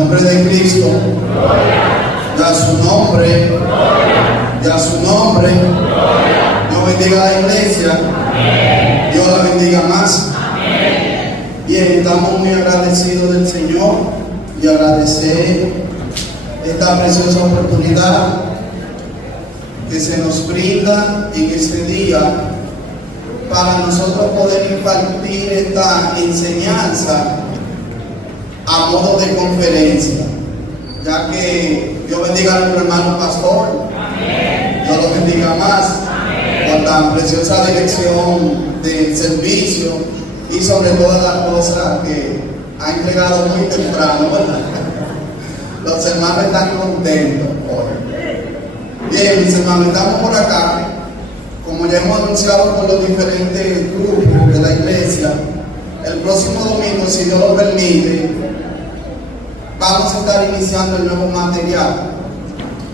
nombre de Cristo. Y a su nombre. Y a su nombre. Dios bendiga a la iglesia. Dios la bendiga más. Bien, estamos muy agradecidos del Señor y agradecer esta preciosa oportunidad que se nos brinda en este día para nosotros poder impartir esta enseñanza a modo de conferencia, ya que Dios bendiga a nuestro hermano pastor. Dios lo bendiga más por tan preciosa dirección del servicio y sobre todas las cosas que ha entregado muy temprano, ¿verdad? Los hermanos están contentos hoy. Bien, mis hermanos, estamos por acá. Como ya hemos anunciado por los diferentes grupos de la iglesia, el próximo domingo, si Dios lo permite, vamos a estar iniciando el nuevo material.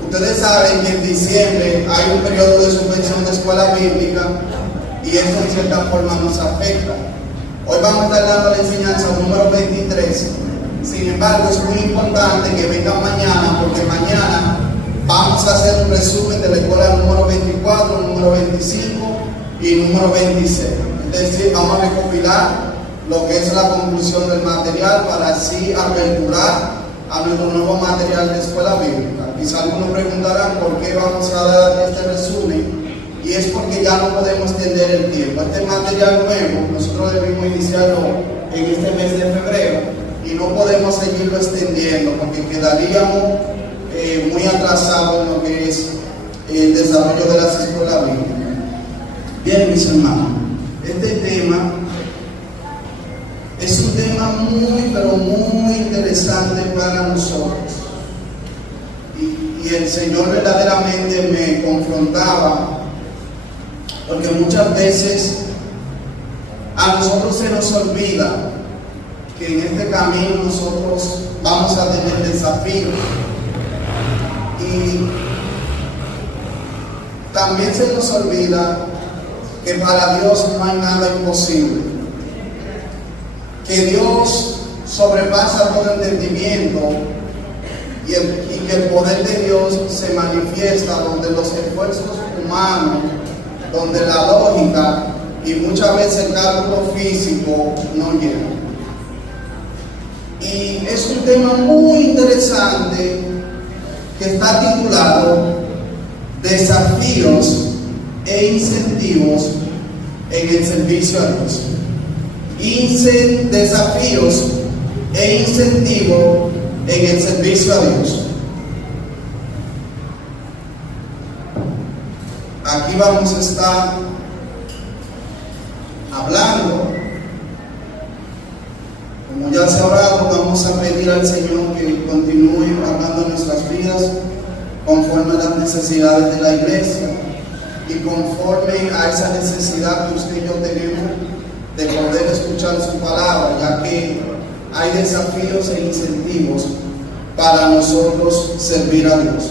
Ustedes saben que en diciembre hay un periodo de suspensión de escuela bíblica y eso en cierta forma nos afecta. Hoy vamos a estar dando la enseñanza número 23. Sin embargo, es muy importante que vengan mañana, porque mañana vamos a hacer un resumen de la escuela número 24, número 25 y número 26. Es decir, vamos a recopilar lo que es la conclusión del material para así aperturar a nuestro nuevo material de escuela bíblica. Quizá algunos preguntarán por qué vamos a dar este resumen, y es porque ya no podemos extender el tiempo. Este material nuevo nosotros debimos iniciarlo en este mes de febrero y no podemos seguirlo extendiendo porque quedaríamos muy atrasados en lo que es el desarrollo de las escuelas bíblicas. Bien, mis hermanos, este tema es un tema muy, pero muy interesante para nosotros. Y el Señor verdaderamente me confrontaba, porque muchas veces a nosotros se nos olvida que en este camino nosotros vamos a tener desafíos. Y también se nos olvida que para Dios no hay nada imposible, que Dios sobrepasa todo entendimiento y que el poder de Dios se manifiesta donde los esfuerzos humanos, donde la lógica y muchas veces el cálculo físico no llegan. Y es un tema muy interesante que está titulado Desafíos e incentivos en el servicio a Dios. Desafíos e incentivos en el servicio a Dios. Aquí vamos a estar hablando, como ya se ha orado, vamos a pedir al Señor que continúe hablando nuestras vidas conforme a las necesidades de la iglesia y conforme a esa necesidad que usted y yo tenemos de poder escuchar su palabra, ya que hay desafíos e incentivos para nosotros servir a Dios.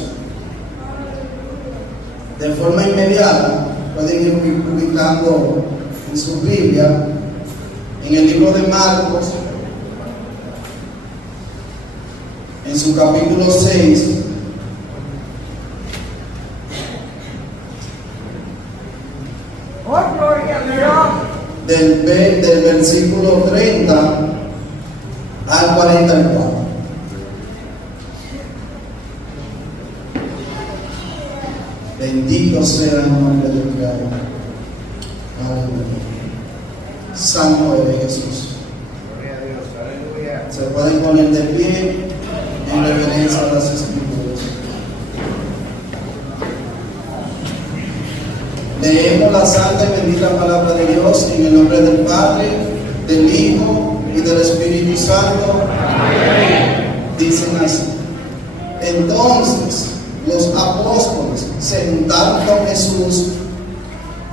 De forma inmediata pueden ir ubicando en su Biblia, en el libro de Marcos, en su capítulo 6, del versículo 30 al 44. Bendito sea el nombre del Creador. Aleluya. Santo eres Jesús. Gloria a Dios. Aleluya. Se pueden poner de pie en reverencia a las Escrituras. Leemos la santa y bendita palabra de Dios en el nombre del Padre, del Hijo y del Espíritu Santo. Amén. Dicen así: entonces los apóstoles se juntaron con Jesús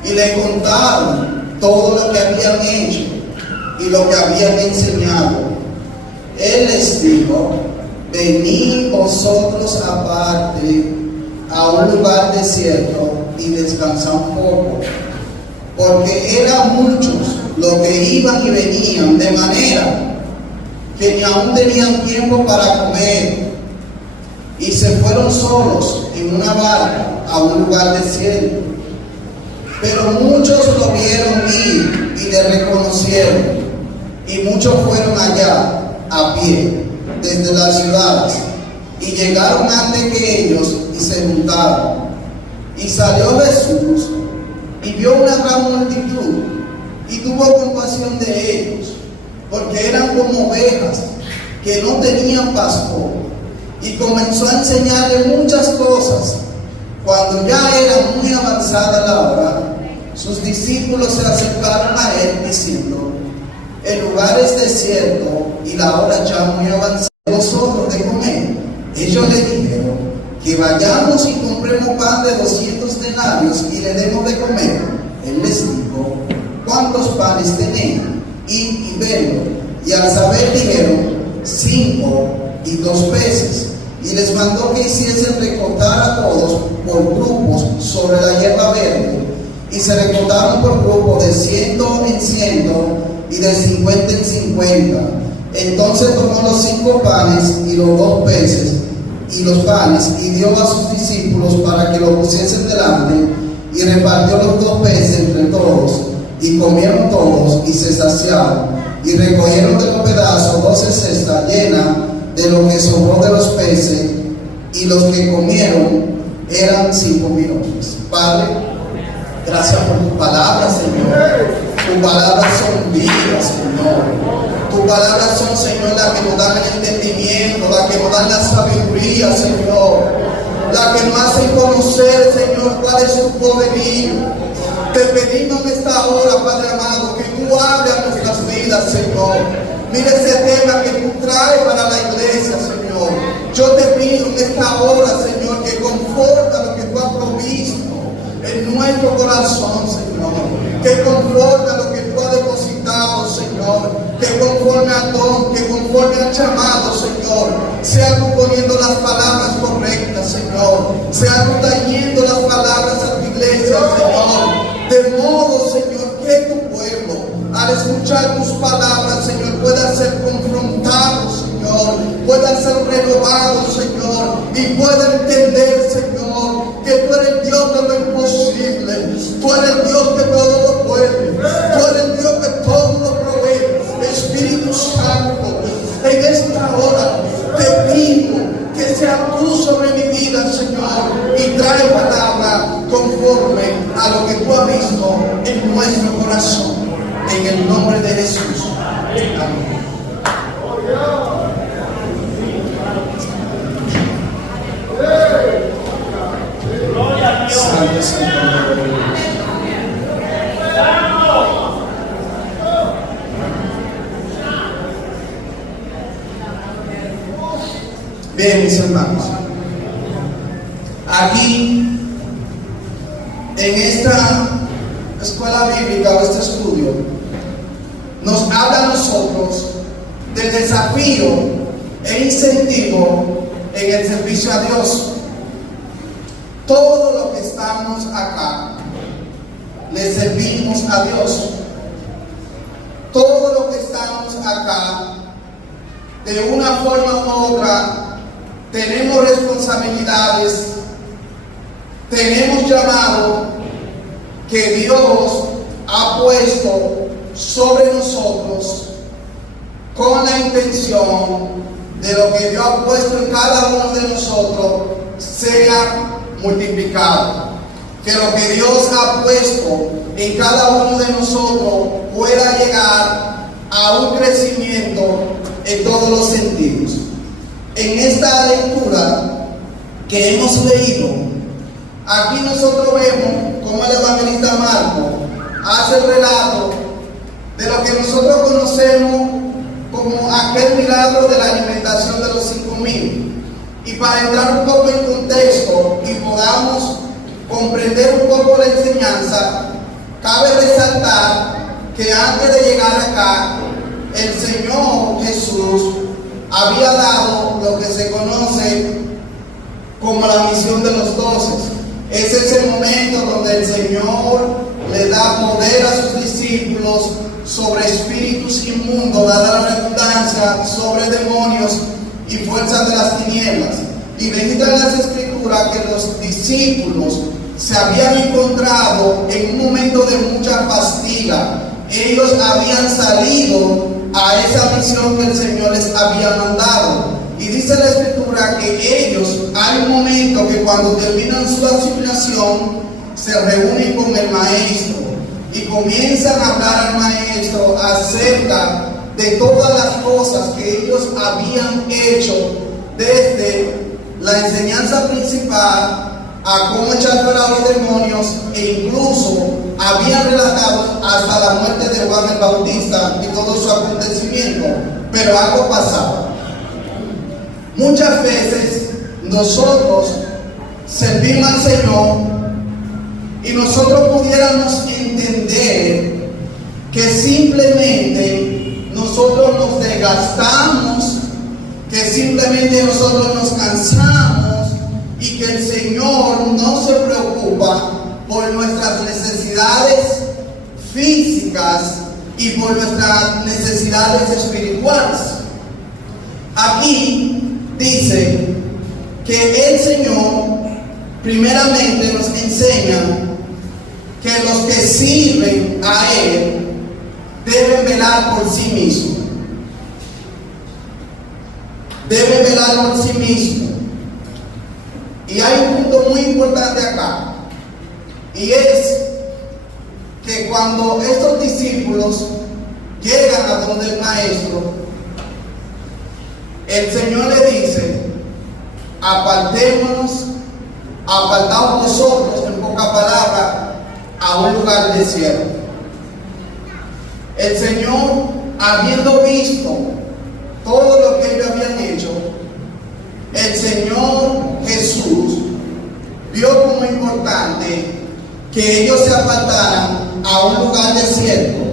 y le contaron todo lo que habían hecho y lo que habían enseñado. Él les dijo: venid vosotros aparte a un lugar desierto y descansad un poco, porque eran muchos los que iban y venían, de manera que ni aún tenían tiempo para comer, y se fueron solos en una barca a un lugar desierto. Pero muchos lo vieron ir y le reconocieron, y muchos fueron allá a pie desde las ciudades, y llegaron antes que ellos y se juntaron. Y salió Jesús y vio una gran multitud y tuvo compasión de ellos, porque eran como ovejas que no tenían pastor, y comenzó a enseñarle muchas cosas. Cuando ya era muy avanzada la hora, sus discípulos se acercaron a él diciendo: el lugar es desierto y la hora ya muy avanzada. Nosotros de comer. Ellos le dijeron: que vayamos y compremos pan de 200 denarios y le demos de comer. Él les dijo: ¿cuántos panes tenéis? Y venlo. Y al saber dijeron: 5 y 2 peces. Y les mandó que hiciesen recortar a todos por grupos sobre la hierba verde. Y se recortaron por grupos de 100 en 100 y de 50 en 50. Entonces tomó los 5 panes y los 2 peces y los panes, y dio a sus discípulos para que lo pusiesen delante, y repartió los 2 peces entre todos, y comieron todos y se saciaron, y recogieron de los pedazos 12 cestas llenas de lo que sobró de los peces, y los que comieron eran 5.000 hombres. Padre, gracias por tu palabra, Señor. Tus palabras son vidas, Señor. Tus palabras son, Señor, las que nos dan el entendimiento, las que nos dan la sabiduría, Señor, las que nos hacen conocer, Señor, cuál es tu poderío. Te pedimos en esta hora, Padre amado, que tú hables a nuestras vidas, Señor. Mira ese tema que tú traes para la iglesia, Señor. Yo te pido en esta hora, Señor, que conforta lo que tú has provisto en nuestro corazón, Señor. Que conforta lo que tú has depositado, Señor. Que conforme al don, que conforme al llamado, Señor, sea tú poniendo las palabras correctas, Señor. Sea tú trayendo las palabras a tu iglesia, Señor. De modo, Señor, que tu pueblo, al escuchar tus palabras, Señor, pueda ser confrontado, Señor, pueda ser renovado, Señor, y pueda entender, Señor, que tú eres el Dios de lo imposible. Tú eres el Dios que todo lo puede. Tú eres el Dios que todo lo provee. Espíritu Santo, en esta hora te pido que seas tú sobre mi vida, Señor, y trae palabra conforme a lo que tú has visto en nuestro corazón. En el nombre de Jesús. Amén. Santo, Santo. Bien, mis hermanos, aquí en esta escuela bíblica o este estudio nos habla a nosotros del desafío e incentivo en el servicio a Dios. Todo lo que estamos acá le servimos a Dios. Todo lo que estamos acá, de una forma u otra, tenemos responsabilidades, tenemos llamado que Dios ha puesto sobre nosotros con la intención de lo que Dios ha puesto en cada uno de nosotros sea multiplicado. Que lo que Dios ha puesto en cada uno de nosotros pueda llegar a un crecimiento en todos los sentidos. En esta lectura que hemos leído, aquí nosotros vemos cómo el evangelista Marcos hace el relato de lo que nosotros conocemos como aquel milagro de la alimentación de los 5.000. Y para entrar un poco en contexto y podamos comprender un poco la enseñanza, cabe resaltar que antes de llegar acá, el Señor Jesús había dado lo que se conoce como la misión de los 12. Es ese momento donde el Señor le da poder a sus discípulos sobre espíritus inmundos, dada la redundancia, enseñanza sobre demonios y fuerzas de las tinieblas. Y registran las escrituras que los discípulos se habían encontrado en un momento de mucha fatiga. Ellos habían salido a esa misión que el Señor les había mandado. Y dice la escritura que ellos, hay un momento que cuando terminan su asignación, se reúnen con el maestro y comienzan a hablar al maestro acerca de todas las cosas que ellos habían hecho, desde la enseñanza principal a cómo echar fuera a los demonios, e incluso habían relatado hasta la muerte de Juan el Bautista y todo su acontecimiento. Pero algo pasaba. Muchas veces nosotros servimos al Señor y nosotros pudiéramos entender que simplemente nosotros nos desgastamos, que simplemente nosotros nos cansamos y que el Señor no se preocupa por nuestras necesidades físicas y por nuestras necesidades espirituales. Aquí dice que el Señor primeramente nos enseña que los que sirven a Él deben velar por sí mismos. Deben velar por sí mismos. Y hay un punto muy importante acá. Y es que cuando estos discípulos llegan a donde el maestro, el Señor le dice: apartaos vosotros, en pocas palabras, a un lugar desierto. El Señor, habiendo visto todo lo que ellos habían hecho, el Señor Jesús vio como importante que ellos se apartaran a un lugar desierto,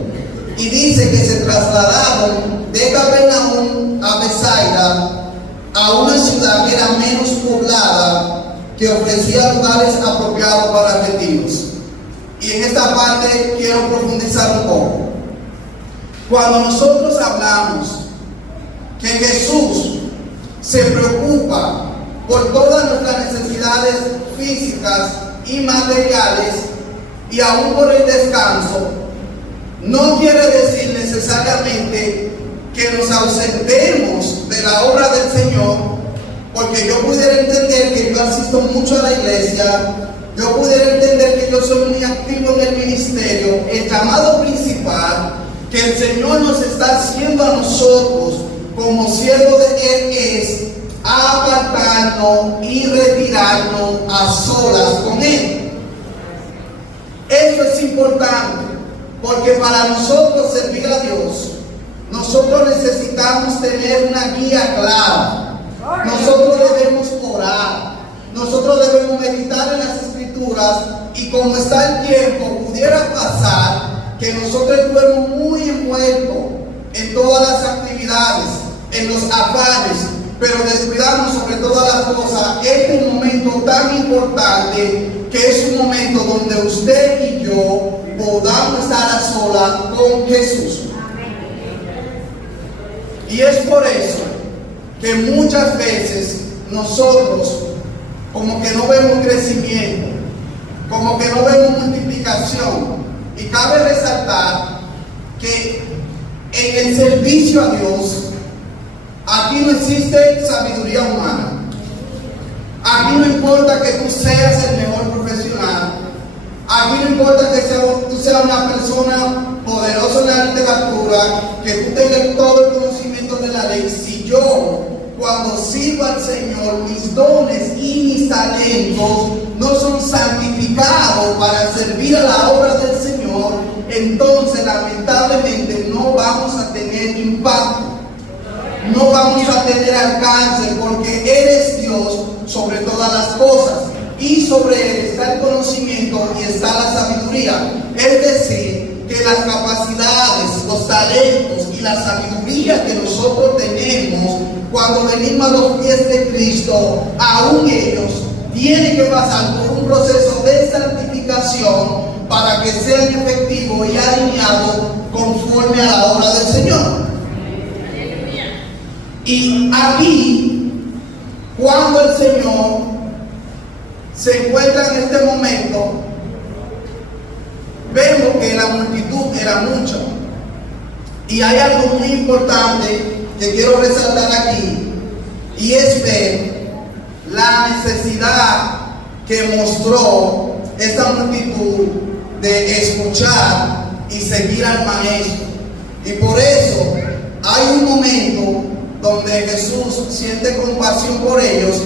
y dice que se trasladaron de Capernaum a Betsaida, a una ciudad que era menos poblada, que ofrecía lugares apropiados para retiros. Y en esta parte quiero profundizar un poco. Cuando nosotros hablamos que Jesús se preocupa por todas nuestras necesidades físicas y materiales, y aún por el descanso, no quiere decir necesariamente que nos ausentemos de la obra del Señor, porque yo pudiera entender que yo asisto mucho a la iglesia, yo pudiera entender que yo soy muy activo en el ministerio. El llamado principal que el Señor nos está haciendo a nosotros como siervos de Él es apartarnos y retirarnos a solas con Él. Eso es importante, porque para nosotros servir a Dios, nosotros necesitamos tener una guía clara. Nosotros debemos orar, nosotros debemos meditar en las Escrituras, y como está el tiempo, pudiera pasar que nosotros estemos muy envueltos en todas las actividades, en los afanes, pero descuidamos sobre todas las cosas este momento tan importante, que es un momento donde usted y yo podamos estar a solas con Jesús. Y es por eso que muchas veces nosotros como que no vemos crecimiento, como que no vemos multiplicación. Y cabe resaltar que en el servicio a Dios, aquí no existe sabiduría humana. Aquí no importa que tú seas el mejor profesional. Aquí no importa que tú seas una persona poderosa en la literatura, que tú tengas todo el conocimiento de la ley. Si yo, cuando sirvo al Señor, mis dones y mis talentos no son santificados para servir a la obra del Señor, entonces lamentablemente no vamos a tener impacto, no vamos a tener alcance, porque Él es Dios sobre todas las cosas, y sobre Él está el conocimiento y está la sabiduría. Es decir, que las capacidades, los talentos y la sabiduría que nosotros tenemos cuando venimos a los pies de Cristo, aún ellos tienen que pasar por un proceso de santificación para que sean efectivos y alineados conforme a la obra del Señor. Y aquí, cuando el Señor se encuentra en este momento, vemos que la multitud era mucha. Y hay algo muy importante que quiero resaltar aquí, y es ver la necesidad que mostró esta multitud de escuchar y seguir al Maestro. Y por eso hay un momento donde Jesús siente compasión por ellos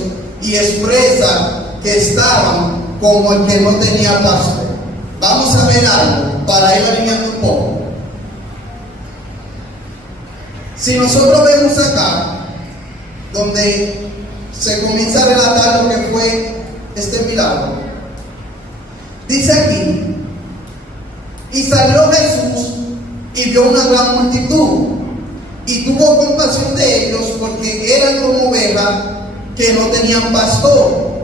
y expresa que estaban como el que no tenía pastor. Vamos a ver algo para ir alineando un poco. Si nosotros vemos acá, donde se comienza a relatar lo que fue este milagro, dice aquí: y salió Jesús y vio una gran multitud, y tuvo compasión de ellos, porque eran como ovejas que no tenían pastor,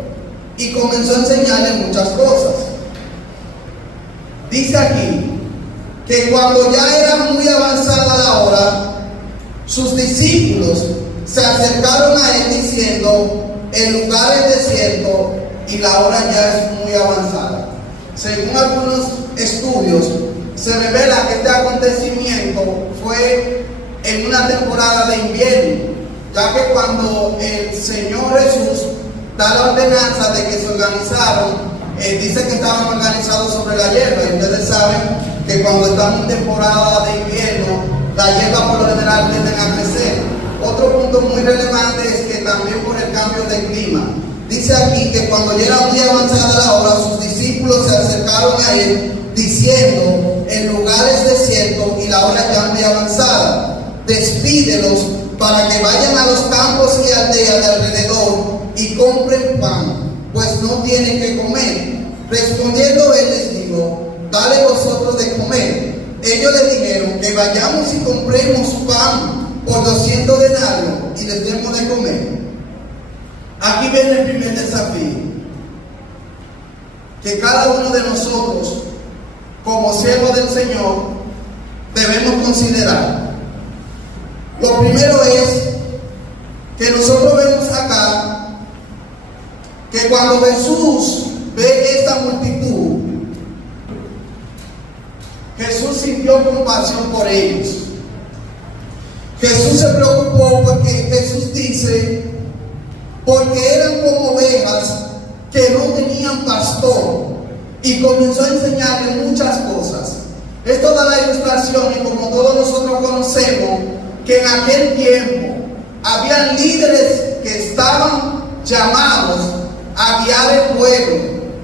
y comenzó a enseñarles muchas cosas. Dice aquí que cuando ya era muy avanzada la hora, sus discípulos se acercaron a él diciendo: el lugar es desierto y la hora ya es muy avanzada. Según algunos estudios, se revela que este acontecimiento fue en una temporada de invierno, ya que cuando el Señor Jesús da la ordenanza de que se organizaron, dice que estaban organizados sobre la hierba, y ustedes saben que cuando estamos en temporada de invierno, la hierba por lo general tiende a crecer. Otro punto muy relevante es que también por el cambio de clima. Dice aquí que cuando ya era muy avanzada la hora, sus discípulos se acercaron a él diciendo: el lugar es desierto y la hora ya muy avanzada. Despídelos para que vayan a los campos y aldeas de alrededor y compren pan, pues no tienen que comer. Respondiendo él les dijo: dale vosotros de comer. Ellos le dijeron: que vayamos y compremos pan por 200 denarios y les demos de comer. Aquí viene el primer desafío que cada uno de nosotros, como siervos del Señor, debemos considerar. Lo primero es que nosotros vemos acá que cuando Jesús ve esta multitud, Jesús sintió compasión por ellos. Jesús se preocupó, porque Jesús dice: porque eran como ovejas que no tenían pastor, y comenzó a enseñarles muchas cosas. Esto da la ilustración, y como todos nosotros conocemos, que en aquel tiempo había líderes que estaban llamados a guiar el pueblo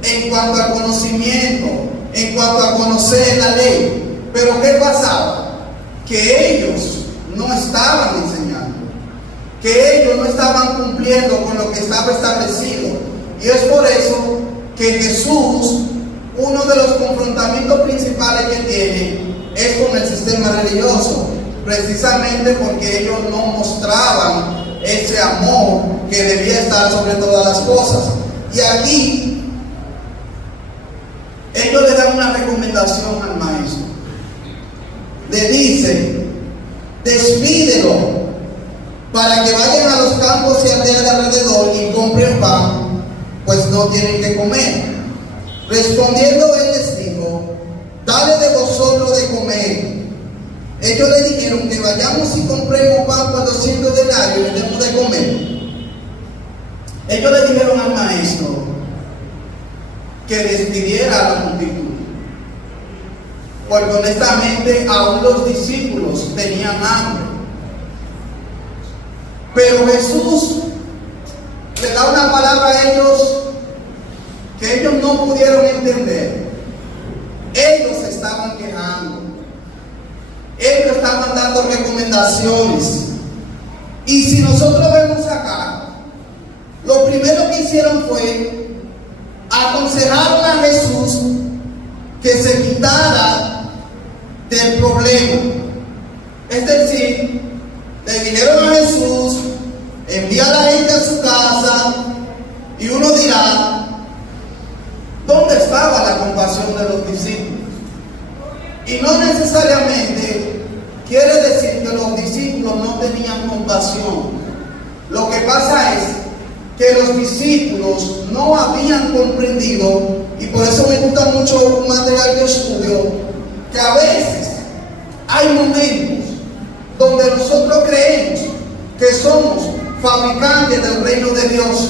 en cuanto al conocimiento, en cuanto a conocer la ley. Pero ¿qué pasaba? Que ellos no estaban enseñando, que ellos no estaban cumpliendo con lo que estaba establecido. Y es por eso que Jesús, uno de los confrontamientos principales que tiene es con el sistema religioso, precisamente porque ellos no mostraban ese amor que debía estar sobre todas las cosas. Y aquí ellos le dan una recomendación al maestro. Le dicen: despídelo para que vayan a los campos y aldeas de alrededor y compren pan, pues no tienen que comer. Respondiendo él les dijo: dale de vosotros de comer. Ellos le dijeron: que vayamos y compremos pan por 200 denarios y le demos de comer. Ellos le dijeron al maestro que despidiera a la multitud, porque honestamente aún los discípulos tenían hambre. Pero Jesús le da una palabra a ellos que ellos no pudieron entender. Ellos se estaban quejando, ellos estaban dando recomendaciones. Y si nosotros vemos acá, lo primero que hicieron fue aconsejaron a Jesús que se quitara del problema. Es decir, le dijeron a Jesús: envía a la gente a su casa. Y uno dirá: ¿dónde estaba la compasión de los discípulos? Y no necesariamente quiere decir que los discípulos no tenían compasión. Lo que pasa es que los discípulos no habían comprendido, y por eso me gusta mucho un material de estudio, que a veces hay momentos donde nosotros creemos que somos fabricantes del reino de Dios,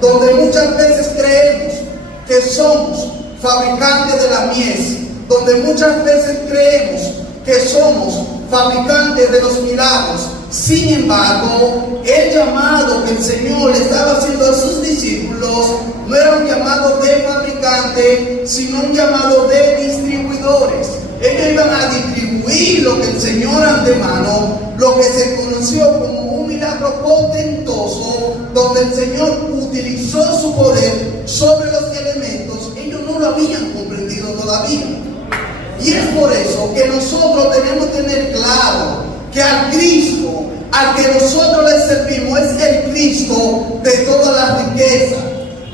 donde muchas veces creemos que somos fabricantes de la mies, donde muchas veces creemos que somos fabricantes de los milagros. Sin embargo, el llamado que el Señor le estaba haciendo a sus discípulos no era un llamado de fabricante, sino un llamado de distribuidores. Ellos iban a distribuir lo que el Señor antemano, lo que se conoció como un milagro potentoso, donde el Señor utilizó su poder sobre los elementos. Ellos no lo habían comprendido todavía. Y es por eso que nosotros tenemos que tener claro que al Cristo, al que nosotros le servimos, es el Cristo de toda la riqueza,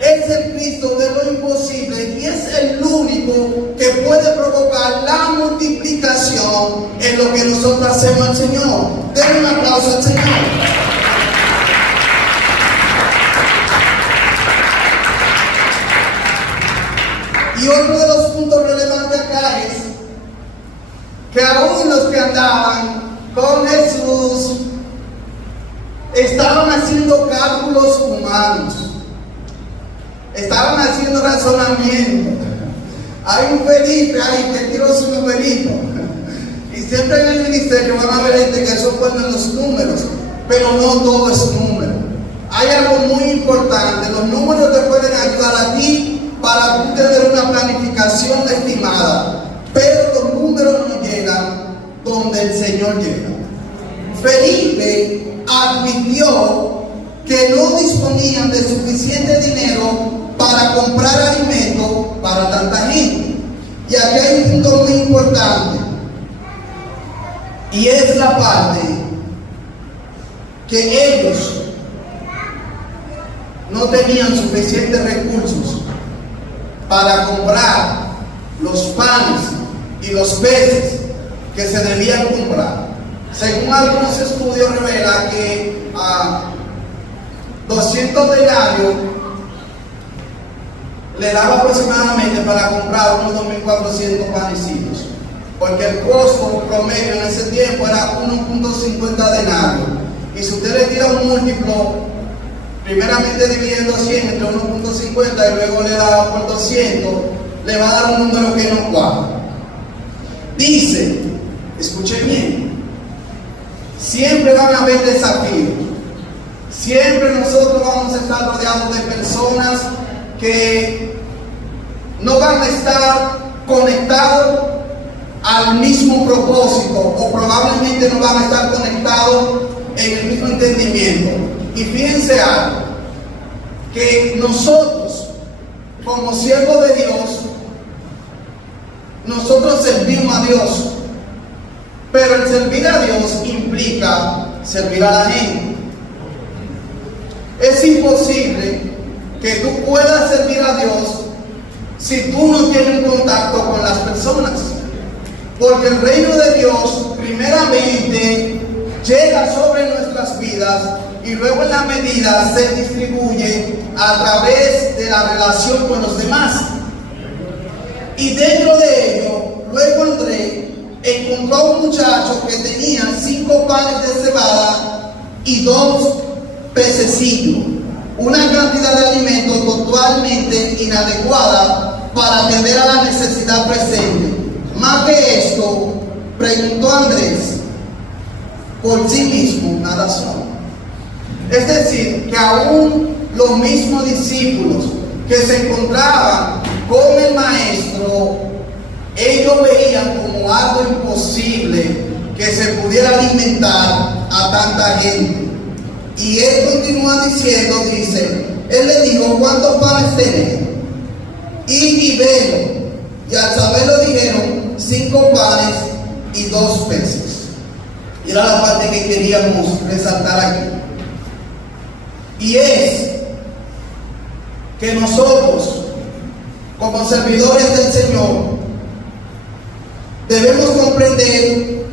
es el Cristo de lo imposible y es el único que puede provocar la multiplicación en lo que nosotros hacemos al Señor. Denle un aplauso al Señor. Y otro de los puntos relevantes acá es que aún los que andaban con Jesús estaban haciendo cálculos humanos, estaban haciendo razonamiento. Hay un Felipe ahí que tiró su numerito, y siempre en el ministerio van a ver gente que soportan los números, pero no todo es número. Hay algo muy importante: los números te pueden ayudar a ti para tú tener una planificación estimada, pero los números no llegan donde el Señor llega. Felipe advirtió que no disponían de suficiente dinero para comprar alimento para tanta gente. Y aquí hay un punto muy importante, y es la parte que ellos no tenían suficientes recursos para comprar los panes y los peces que se debían comprar. Según algunos estudios revela que 200 denarios le daba aproximadamente para comprar unos 2.400 panecitos, porque el costo promedio en ese tiempo era 1.50 denarios. Y si usted le tira un múltiplo, primeramente dividiendo 100 entre 1.50 y luego le da por 200, le va a dar un número que no cuadra. Dice, escuchen bien, siempre van a haber desafíos, siempre nosotros vamos a estar rodeados de personas que no van a estar conectados al mismo propósito, o probablemente no van a estar conectados en el mismo entendimiento. Y fíjense algo, que nosotros como siervos de Dios, nosotros servimos a Dios, pero el servir a Dios implica servir a la gente. Es imposible que tú puedas servir a Dios si tú no tienes contacto con las personas, porque el reino de Dios primeramente llega sobre nuestras vidas y luego en la medida se distribuye a través de la relación con los demás. Y dentro de ello, luego Andrés encontró a un muchacho que tenía 5 panes de cebada y 2 pececillos, una cantidad de alimento totalmente inadecuada para atender a la necesidad presente. Más que esto, preguntó Andrés, por sí mismo nada son. Es decir, que aún los mismos discípulos que se encontraban con el maestro, ellos veían como algo imposible que se pudiera alimentar a tanta gente. Y él continúa diciendo, dice, él le dijo, ¿cuántos panes tenéis? Y velo. Y al saberlo dijeron, 5 panes y 2 peces. Y era la parte que queríamos resaltar aquí. Y es que nosotros, como servidores del Señor, debemos comprender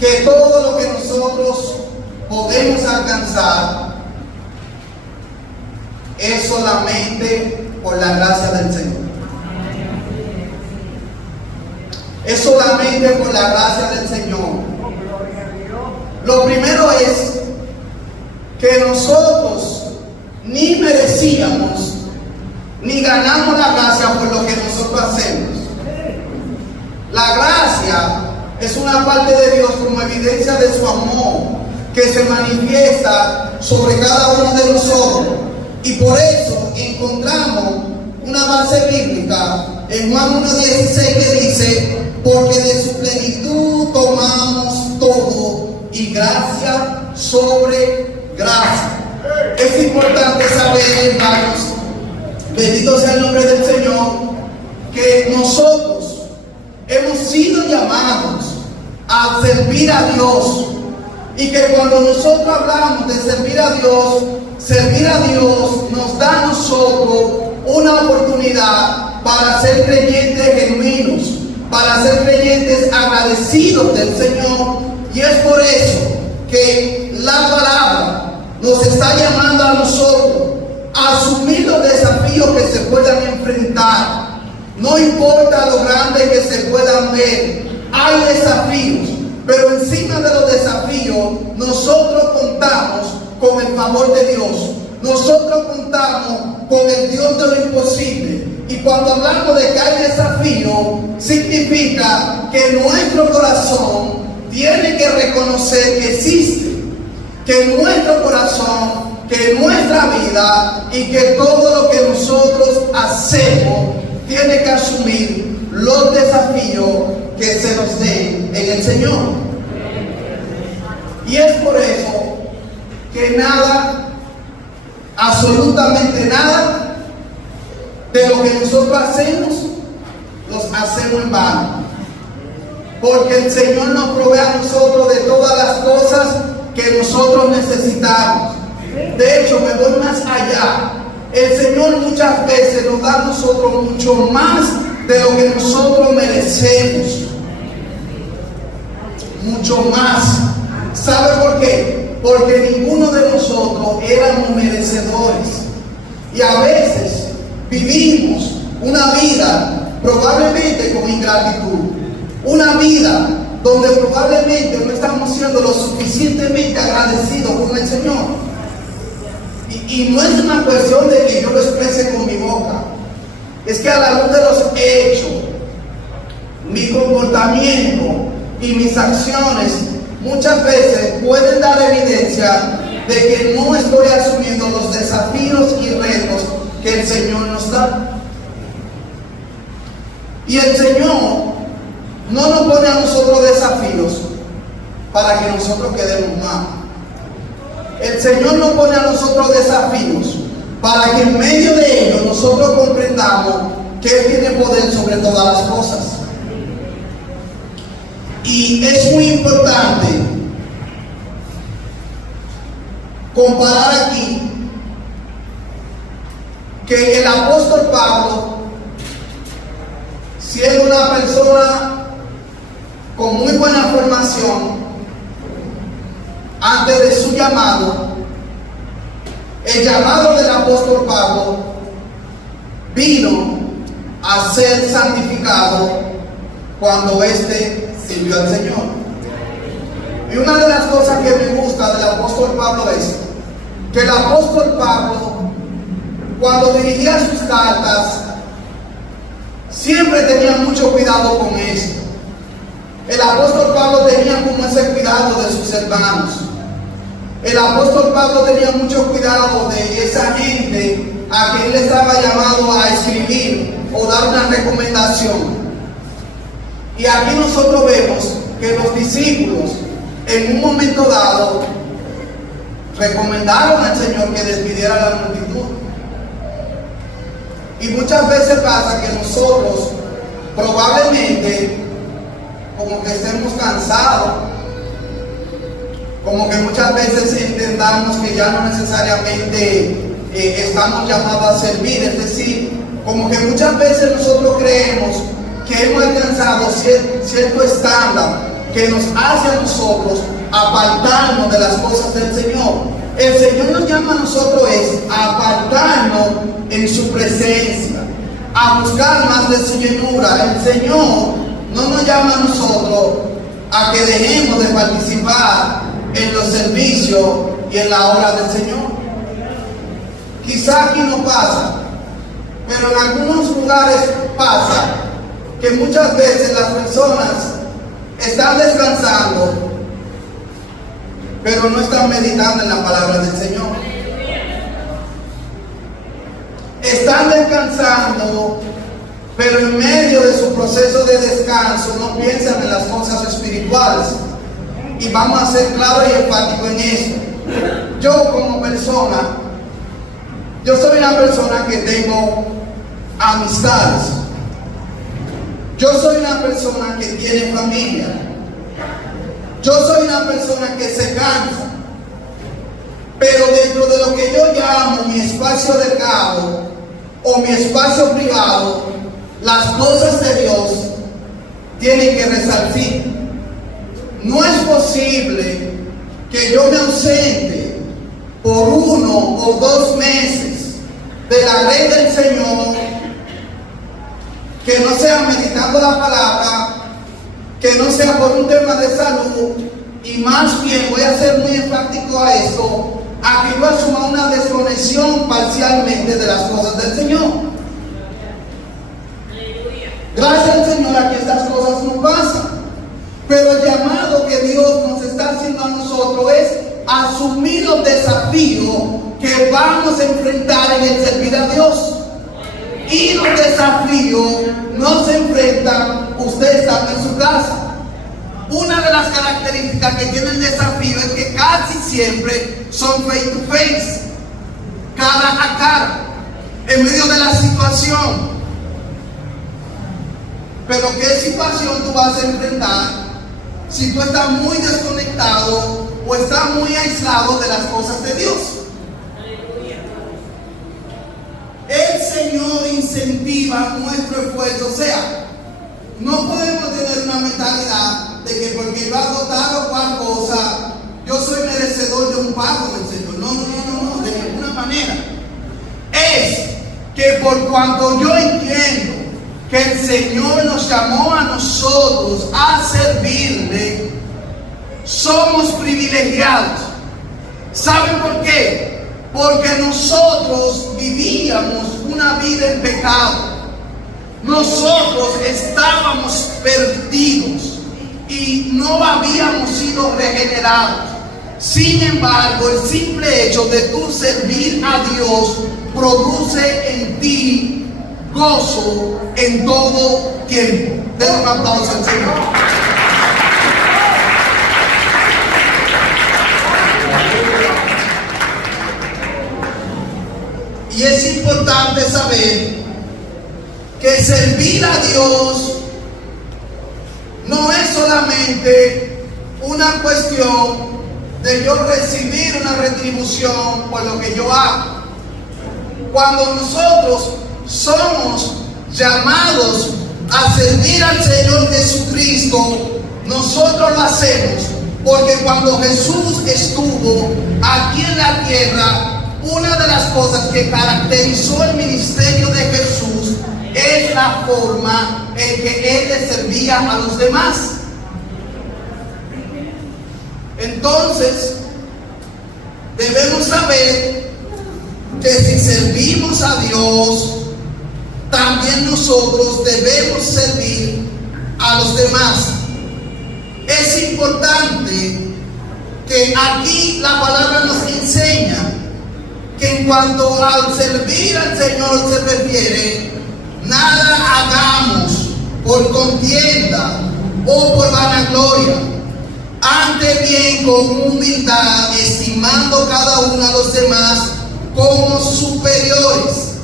que todo lo que nosotros podemos alcanzar es solamente por la gracia del Señor. Es solamente por la gracia del Señor. Lo primero es que nosotros ni merecíamos ni ganamos la gracia por lo que nosotros hacemos. La gracia es una parte de Dios como evidencia de su amor que se manifiesta sobre cada uno de nosotros. Y por eso encontramos una base bíblica en Juan 1:16 que dice: porque de su plenitud tomamos todo y gracia sobre gracia. Es importante saber, hermanos, bendito sea el nombre del Señor, que nosotros hemos sido llamados a servir a Dios, y que cuando nosotros hablamos de servir a Dios nos da a nosotros una oportunidad para ser creyentes genuinos, para ser creyentes agradecidos del Señor. Y es por eso que la palabra nos está llamando a nosotros a asumir los desafíos que se puedan enfrentar. No importa lo grande que se puedan ver, hay desafíos, pero encima de los desafíos nosotros contamos con el favor de Dios. Nosotros contamos con el Dios de lo imposible. Y cuando hablamos de que hay desafío, significa que nuestro corazón tiene que reconocer que existe, que nuestro corazón, que nuestra vida y que todo lo que nosotros hacemos tiene que asumir los desafíos que se nos den en el Señor. Y es por eso que nada, absolutamente nada de lo que nosotros hacemos, los hacemos en vano. Porque el Señor nos provee a nosotros de todas las cosas que nosotros necesitamos. De hecho, me voy más allá. El Señor muchas veces nos da a nosotros mucho más de lo que nosotros merecemos. Mucho más. ¿Sabe por qué? Porque ninguno de nosotros éramos merecedores. Y a veces vivimos una vida probablemente con ingratitud. Una vida donde probablemente no estamos siendo lo suficientemente agradecidos con el Señor. Y no es una cuestión de que yo lo exprese con mi boca. Es que a la luz de los hechos, mi comportamiento y mis acciones muchas veces pueden dar evidencia de que no estoy asumiendo los desafíos y retos que el Señor nos da. Y el Señor no nos pone a nosotros desafíos para que nosotros quedemos mal. El Señor nos pone a nosotros desafíos para que en medio de ellos nosotros comprendamos que Él tiene poder sobre todas las cosas. Y es muy importante comparar aquí que el apóstol Pablo, siendo una persona con muy buena formación, antes de su llamado, el llamado del apóstol Pablo vino a ser santificado cuando éste sirvió al Señor. Y una de las cosas que me gusta del apóstol Pablo es que el apóstol Pablo, cuando dirigía sus cartas, siempre tenía mucho cuidado con esto. El apóstol Pablo tenía como ese cuidado de sus hermanos. El apóstol Pablo tenía mucho cuidado de esa gente a quien él estaba llamado a escribir o dar una recomendación. Y aquí nosotros vemos que los discípulos en un momento dado recomendaron al Señor que despidiera a la multitud. Y muchas veces pasa que nosotros probablemente como que estemos cansados, como que muchas veces entendamos que ya no necesariamente estamos llamados a servir. Es decir, como que muchas veces nosotros creemos que hemos alcanzado cierto estándar que nos hace a nosotros apartarnos de las cosas del Señor. El Señor nos llama a nosotros a apartarnos en su presencia, a buscar más de su llenura. El Señor no nos llama a nosotros a que dejemos de participar en los servicios y en la obra del Señor. Quizá aquí no pasa, pero en algunos lugares pasa que muchas veces las personas están descansando, pero no están meditando en la palabra del Señor. Están descansando, pero en medio de su proceso de descanso no piensan en las cosas espirituales. Y vamos a ser claros y enfáticos en esto. Yo como persona, yo soy una persona que tengo amistades. Yo soy una persona que tiene familia. Yo soy una persona que se cansa. Pero dentro de lo que yo llamo mi espacio de cabo o mi espacio privado, las cosas de Dios tienen que resaltar. No es posible que yo me ausente por 1 o 2 meses de la ley del Señor, que no sea meditando la palabra, que no sea por un tema de salud, y más bien voy a ser muy enfático a esto, a que yo asuma una desconexión parcialmente de las cosas del Señor. Gracias al Señor a que estas cosas no pasan. Pero el llamado que Dios nos está haciendo a nosotros es asumir los desafíos que vamos a enfrentar en el servir a Dios. Y los desafíos no se enfrentan usted estando en su casa. Una de las características que tiene el desafío es que casi siempre son face to face, cara a cara, en medio de la situación. Pero ¿qué situación tú vas a enfrentar si tú estás muy desconectado o estás muy aislado de las cosas de Dios? El Señor incentiva nuestro esfuerzo. O sea, no podemos tener una mentalidad de que porque yo hago tal o cual cosa, yo soy merecedor de un pago del Señor. No, de ninguna manera. Es que por cuanto yo entiendo que el Señor nos llamó a nosotros a servirle, somos privilegiados. ¿Saben por qué? Porque nosotros vivíamos una vida en pecado. Nosotros estábamos perdidos y no habíamos sido regenerados. Sin embargo, el simple hecho de tú servir a Dios produce en ti gozo en todo tiempo. Den un aplauso al Señor. Y es importante saber que servir a Dios no es solamente una cuestión de yo recibir una retribución por lo que yo hago. Cuando nosotros somos llamados a servir al Señor Jesucristo, nosotros lo hacemos porque cuando Jesús estuvo aquí en la tierra, una de las cosas que caracterizó el ministerio de Jesús es la forma en que Él le servía a los demás. Entonces, debemos saber que si servimos a Dios, también nosotros debemos servir a los demás. Es importante que aquí la palabra nos enseña que en cuanto al servir al Señor se refiere, nada hagamos por contienda o por vanagloria, antes bien con humildad, estimando cada uno a los demás como superiores.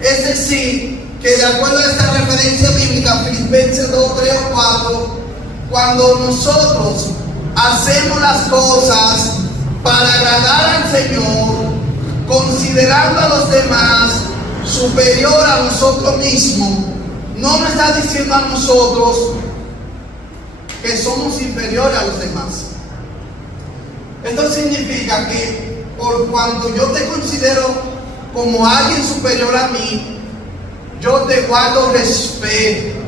Es decir, que de acuerdo a esta referencia bíblica, Filipenses 2, 3 o 4, cuando nosotros hacemos las cosas para agradar al Señor, considerando a los demás superior a nosotros mismos, no nos está diciendo a nosotros que somos inferiores a los demás. Esto significa que por cuanto yo te considero como alguien superior a mí, yo te guardo respeto,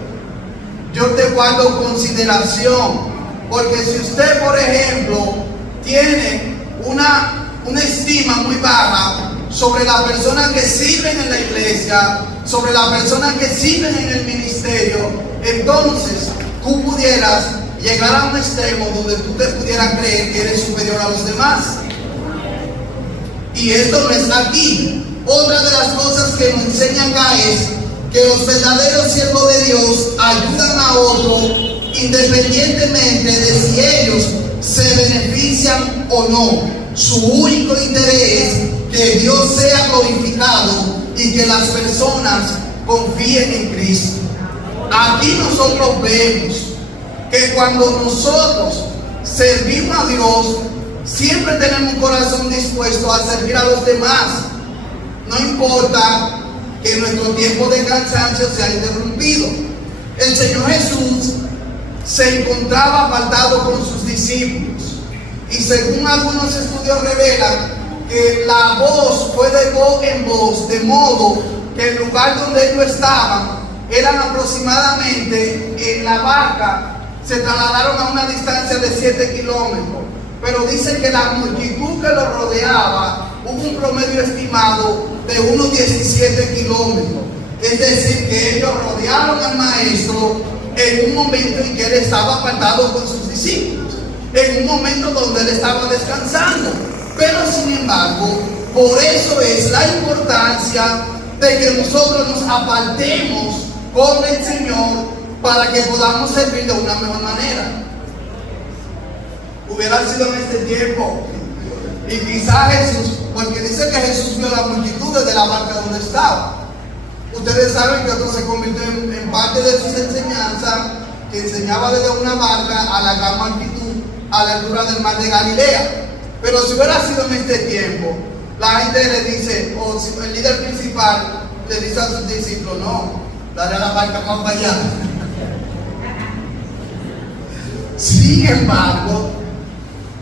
yo te guardo consideración. Porque si usted, por ejemplo, tiene una estima muy baja sobre las personas que sirven en la iglesia, sobre las personas que sirven en el ministerio, entonces tú pudieras llegar a un extremo donde tú te pudieras creer que eres superior a los demás. Y esto no es aquí. Otra de las cosas que nos enseñan acá es que los verdaderos siervos de Dios ayudan a otros independientemente de si ellos se benefician o no. Su único interés es que Dios sea glorificado y que las personas confíen en Cristo. Aquí nosotros vemos que cuando nosotros servimos a Dios, siempre tenemos un corazón dispuesto a servir a los demás. No importa que nuestro tiempo de cansancio sea interrumpido. El Señor Jesús se encontraba apartado con sus discípulos. Y según algunos estudios revelan que la voz fue de voz en voz, de modo que el lugar donde ellos estaban eran aproximadamente en la barca, se trasladaron a una distancia de 7 kilómetros. Pero dice que la multitud que lo rodeaba, hubo un promedio estimado de unos 17 kilómetros. Es decir, que ellos rodearon al maestro en un momento en que él estaba apartado con sus discípulos, en un momento donde él estaba descansando. Pero sin embargo, por eso es la importancia de que nosotros nos apartemos con el Señor para que podamos servir de una mejor manera. Hubiera sido en este tiempo, y quizás Jesús, porque dice que Jesús vio la multitud desde la barca donde estaba. Ustedes saben que esto se convirtió en parte de sus enseñanzas, que enseñaba desde una barca a la gran multitud a la altura del mar de Galilea. Pero si hubiera sido en este tiempo, la gente le dice, o si el líder principal le dice a sus discípulos, no, dale a la barca más para allá. Sin embargo,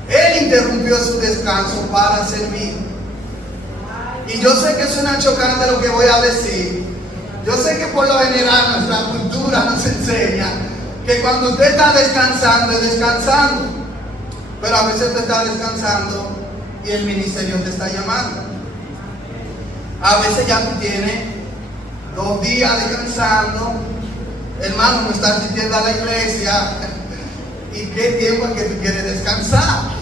él interrumpió su descanso para servir. Y yo sé que suena chocante lo que voy a decir. Yo sé que por lo general nuestra cultura nos enseña que cuando usted está descansando, es descansando. Pero a veces usted está descansando y el ministerio te está llamando. A veces ya tú tienes 2 días descansando. Hermano, no estás asistiendo a la iglesia. ¿Y qué tiempo es que tú quieres descansar?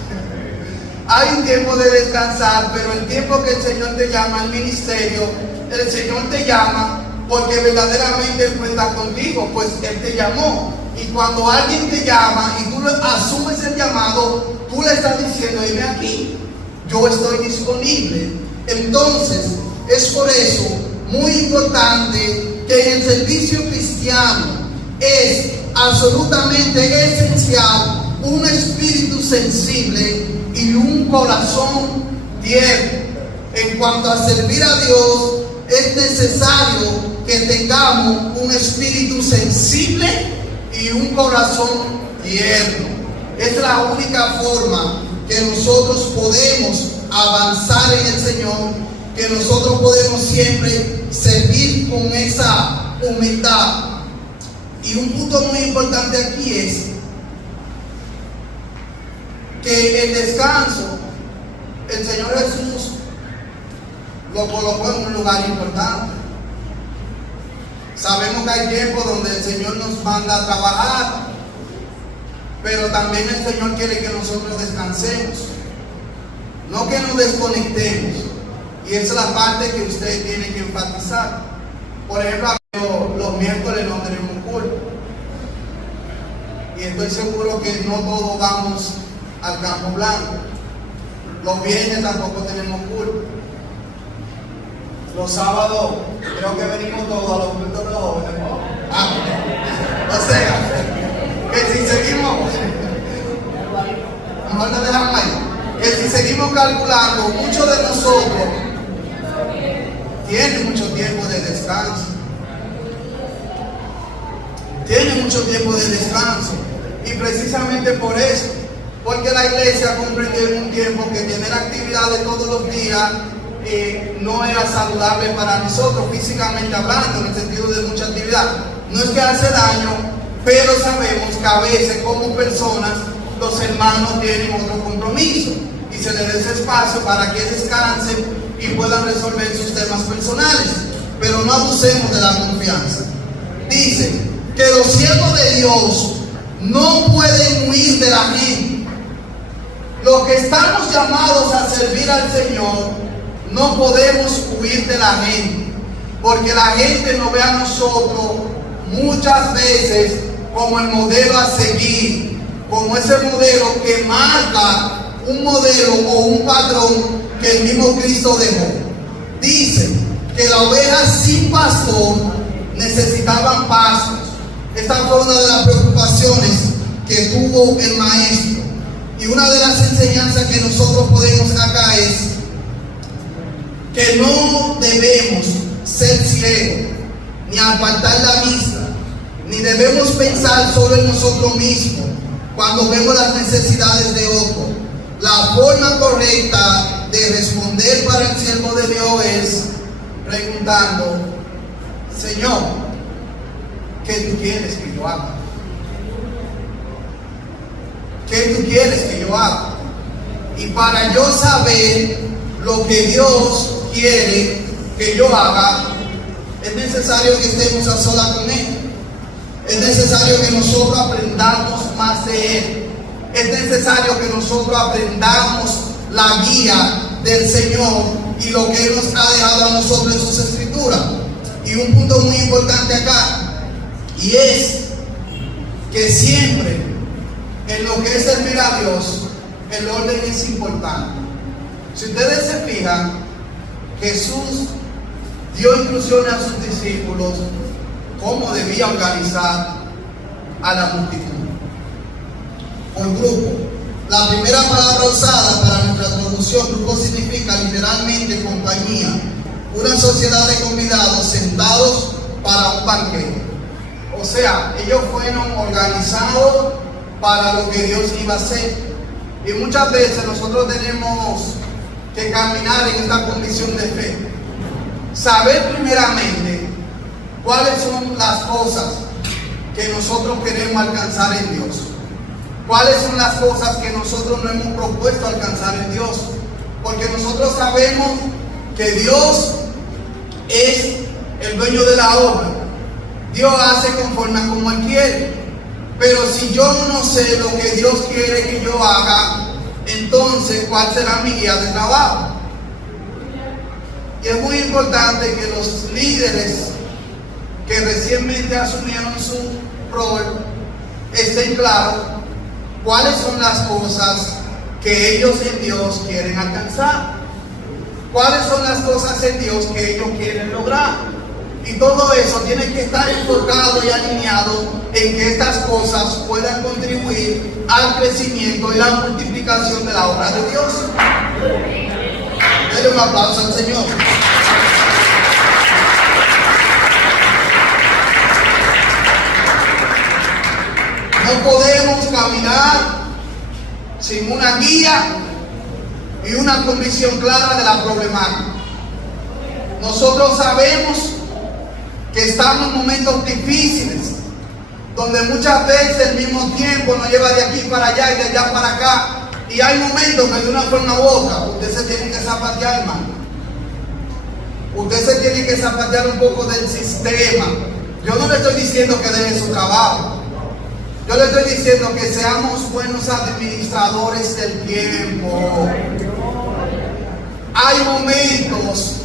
Hay un tiempo de descansar, pero el tiempo que el Señor te llama al ministerio, el Señor te llama porque verdaderamente Él cuenta contigo, pues Él te llamó. Y cuando alguien te llama y tú asumes el llamado, tú le estás diciendo, dime aquí, yo estoy disponible. Entonces, es por eso muy importante que en el servicio cristiano es absolutamente esencial un espíritu sensible y un corazón tierno. En cuanto a servir a Dios, es necesario que tengamos un espíritu sensible y un corazón tierno. Es la única forma que nosotros podemos avanzar en el Señor, que nosotros podemos siempre servir con esa humildad. Y un punto muy importante aquí es que el descanso, el Señor Jesús lo colocó en un lugar importante. Sabemos que hay tiempos donde el Señor nos manda a trabajar, pero también el Señor quiere que nosotros descansemos, no que nos desconectemos. Y esa es la parte que usted tiene que enfatizar. Por ejemplo, los miércoles no tenemos culto. Y estoy seguro que no todos vamos al Campo Blanco. Los viernes tampoco tenemos culto. Los sábados creo que venimos todos a los cultos de los jóvenes, ¿no? O sea, que si seguimos, mejor no dejamos ahí, que si seguimos calculando, muchos de nosotros tienen mucho tiempo de descanso. Tienen mucho tiempo de descanso. Y precisamente por eso porque la iglesia comprendió en un tiempo que tener actividades todos los días no era saludable para nosotros físicamente hablando, en el sentido de mucha actividad. No es que hace daño, pero sabemos que a veces como personas los hermanos tienen otro compromiso y se les da ese espacio para que descansen y puedan resolver sus temas personales, pero no abusemos de la confianza. Dice que los siervos de Dios no pueden huir de la gente. Los que estamos llamados a servir al Señor no podemos huir de la gente, porque la gente nos ve a nosotros muchas veces como el modelo a seguir, como ese modelo que marca un modelo o un patrón que el mismo Cristo dejó. Dice que las ovejas sin pastor necesitaban pastos. Esta fue una de las preocupaciones que tuvo el maestro. Y una de las enseñanzas que nosotros podemos acá es que no debemos ser ciegos, ni apartar la vista, ni debemos pensar solo en nosotros mismos cuando vemos las necesidades de otros. La forma correcta de responder para el siervo de Dios es preguntando: Señor, ¿qué tú quieres que yo haga? ¿Qué tú quieres que yo haga? Y para yo saber lo que Dios quiere que yo haga, es necesario que estemos a solas con Él. Es necesario que nosotros aprendamos más de Él. Es necesario que nosotros aprendamos la guía del Señor y lo que Él nos ha dejado a nosotros en sus escrituras. Y un punto muy importante acá, y es que siempre en lo que es servir a Dios, el orden es importante. Si ustedes se fijan, Jesús dio instrucciones a sus discípulos cómo debía organizar a la multitud por grupo. La primera palabra usada para nuestra traducción, grupo, significa literalmente compañía, una sociedad de convidados sentados para un banquete. O sea, ellos fueron organizados para lo que Dios iba a hacer. Y muchas veces nosotros tenemos que caminar en esta condición de fe. Saber primeramente cuáles son las cosas que nosotros queremos alcanzar en Dios. Cuáles son las cosas que nosotros nos hemos propuesto alcanzar en Dios. Porque nosotros sabemos que Dios es el dueño de la obra. Dios hace conforme a como Él quiere. Pero si yo no sé lo que Dios quiere que yo haga, entonces ¿cuál será mi guía de trabajo? Y es muy importante que los líderes que recientemente asumieron su rol estén claros cuáles son las cosas que ellos en Dios quieren alcanzar, cuáles son las cosas en Dios que ellos quieren lograr. Y todo eso tiene que estar enfocado y alineado en que estas cosas puedan contribuir al crecimiento y la multiplicación de la obra de Dios. Denle un aplauso al Señor. No podemos caminar sin una guía y una convicción clara de la problemática. Nosotros sabemos que estamos en momentos difíciles, donde muchas veces el mismo tiempo nos lleva de aquí para allá y de allá para acá, y hay momentos que de una forma u otra usted se tiene que zapatear, hermano. Usted se tiene que zapatear un poco del sistema. Yo no le estoy diciendo que deje su trabajo, yo le estoy diciendo que seamos buenos administradores del tiempo. Hay momentos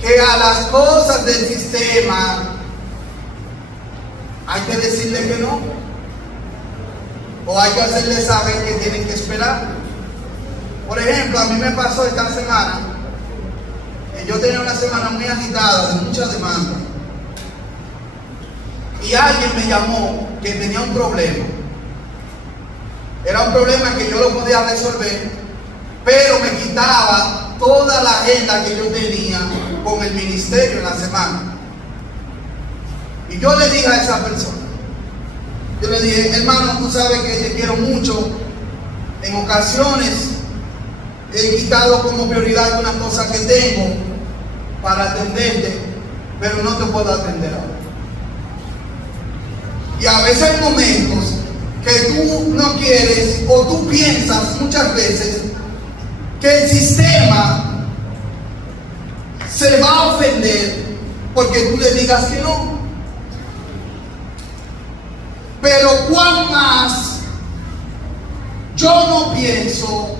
que a las cosas del sistema hay que decirle que no, o hay que hacerle saber que tienen que esperar. Por ejemplo, a mí me pasó esta semana, yo tenía una semana muy agitada, de muchas demandas, y alguien me llamó que tenía un problema. Era un problema que yo lo podía resolver, pero me quitaba toda la agenda que yo tenía con el ministerio en la semana. Y yo le dije a esa persona, yo le dije: hermano, tú sabes que te quiero mucho, En ocasiones he quitado como prioridad una cosa que tengo para atenderte, pero no te puedo atender ahora. Y a veces hay momentos que tú no quieres o tú piensas muchas veces que el sistema se va a ofender porque tú le digas que no. Pero cuán más yo no pienso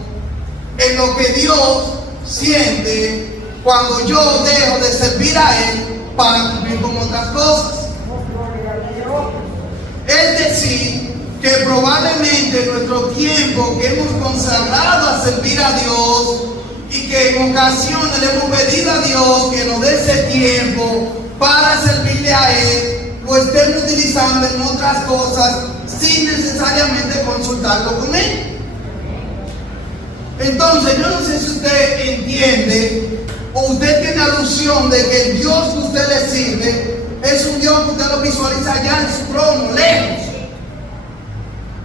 en lo que Dios siente cuando yo dejo de servir a Él para cumplir con otras cosas. Es decir, que probablemente nuestro tiempo que hemos consagrado a servir a Dios y que en ocasiones le hemos pedido a Dios que nos dé ese tiempo para servirle a Él, lo estemos utilizando en otras cosas sin necesariamente consultarlo con Él. Entonces, yo no sé si usted entiende o usted tiene alusión de que el Dios que usted le sirve es un Dios que usted lo visualiza allá en su trono, lejos.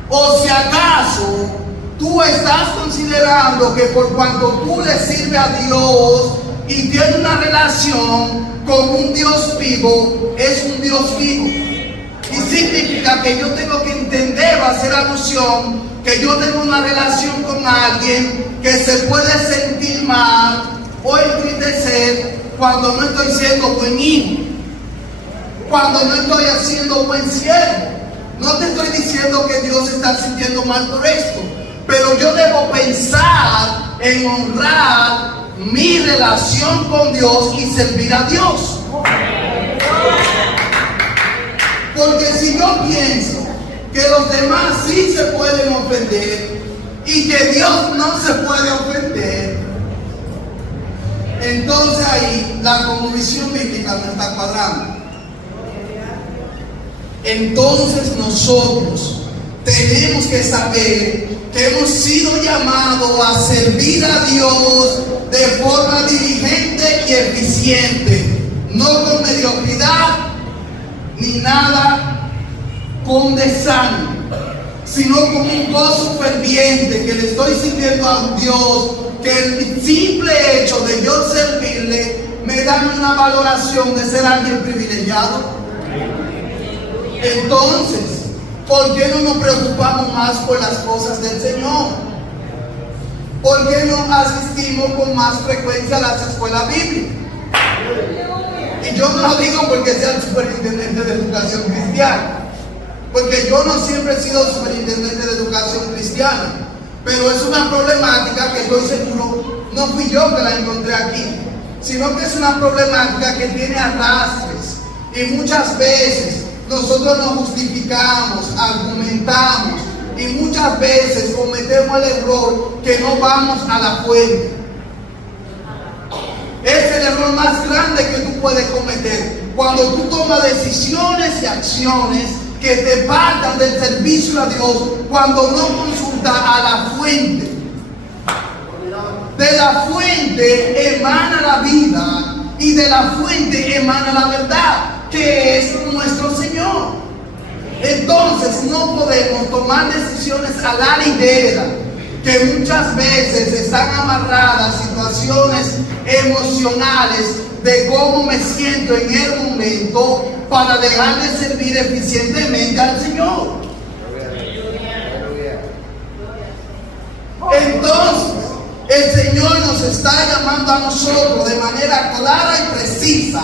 O si acaso tú estás considerando que por cuanto tú le sirves a Dios y tienes una relación con un Dios vivo, es un Dios vivo. Y significa que yo tengo que entender o hacer alusión que yo tengo una relación con alguien que se puede sentir mal o entristecer cuando no estoy siendo buen hijo, cuando no estoy haciendo buen siervo. No te estoy diciendo que Dios está sintiendo mal por esto, pero yo debo pensar en honrar mi relación con Dios y servir a Dios. Porque si yo pienso que los demás sí se pueden ofender y que Dios no se puede ofender, entonces ahí la cosmovisión bíblica no está cuadrando. Entonces nosotros tenemos que saber que hemos sido llamados a servir a Dios de forma diligente y eficiente, no con mediocridad ni nada con desánimo, sino con un gozo ferviente que le estoy sirviendo a un Dios que el simple hecho de yo servirle me da una valoración de ser alguien privilegiado. Entonces, ¿por qué no nos preocupamos más por las cosas del Señor? ¿Por qué no asistimos con más frecuencia a las escuelas bíblicas? Y yo no lo digo porque sea el superintendente de educación cristiana, porque yo no siempre he sido superintendente de educación cristiana, pero es una problemática que estoy seguro no fui yo que la encontré aquí, sino que es una problemática que tiene arrastres y muchas veces nosotros nos justificamos, argumentamos y muchas veces cometemos el error que no vamos a la fuente. Es el error más grande que tú puedes cometer cuando tú tomas decisiones y acciones que te apartan del servicio a Dios, cuando no consultas a la fuente. De la fuente emana la vida y de la fuente emana la verdad, que es nuestro Señor. Entonces no podemos tomar decisiones a la ligera, que muchas veces están amarradas a situaciones emocionales de cómo me siento en el momento para dejar de servir eficientemente al Señor. Entonces el Señor nos está llamando a nosotros de manera clara y precisa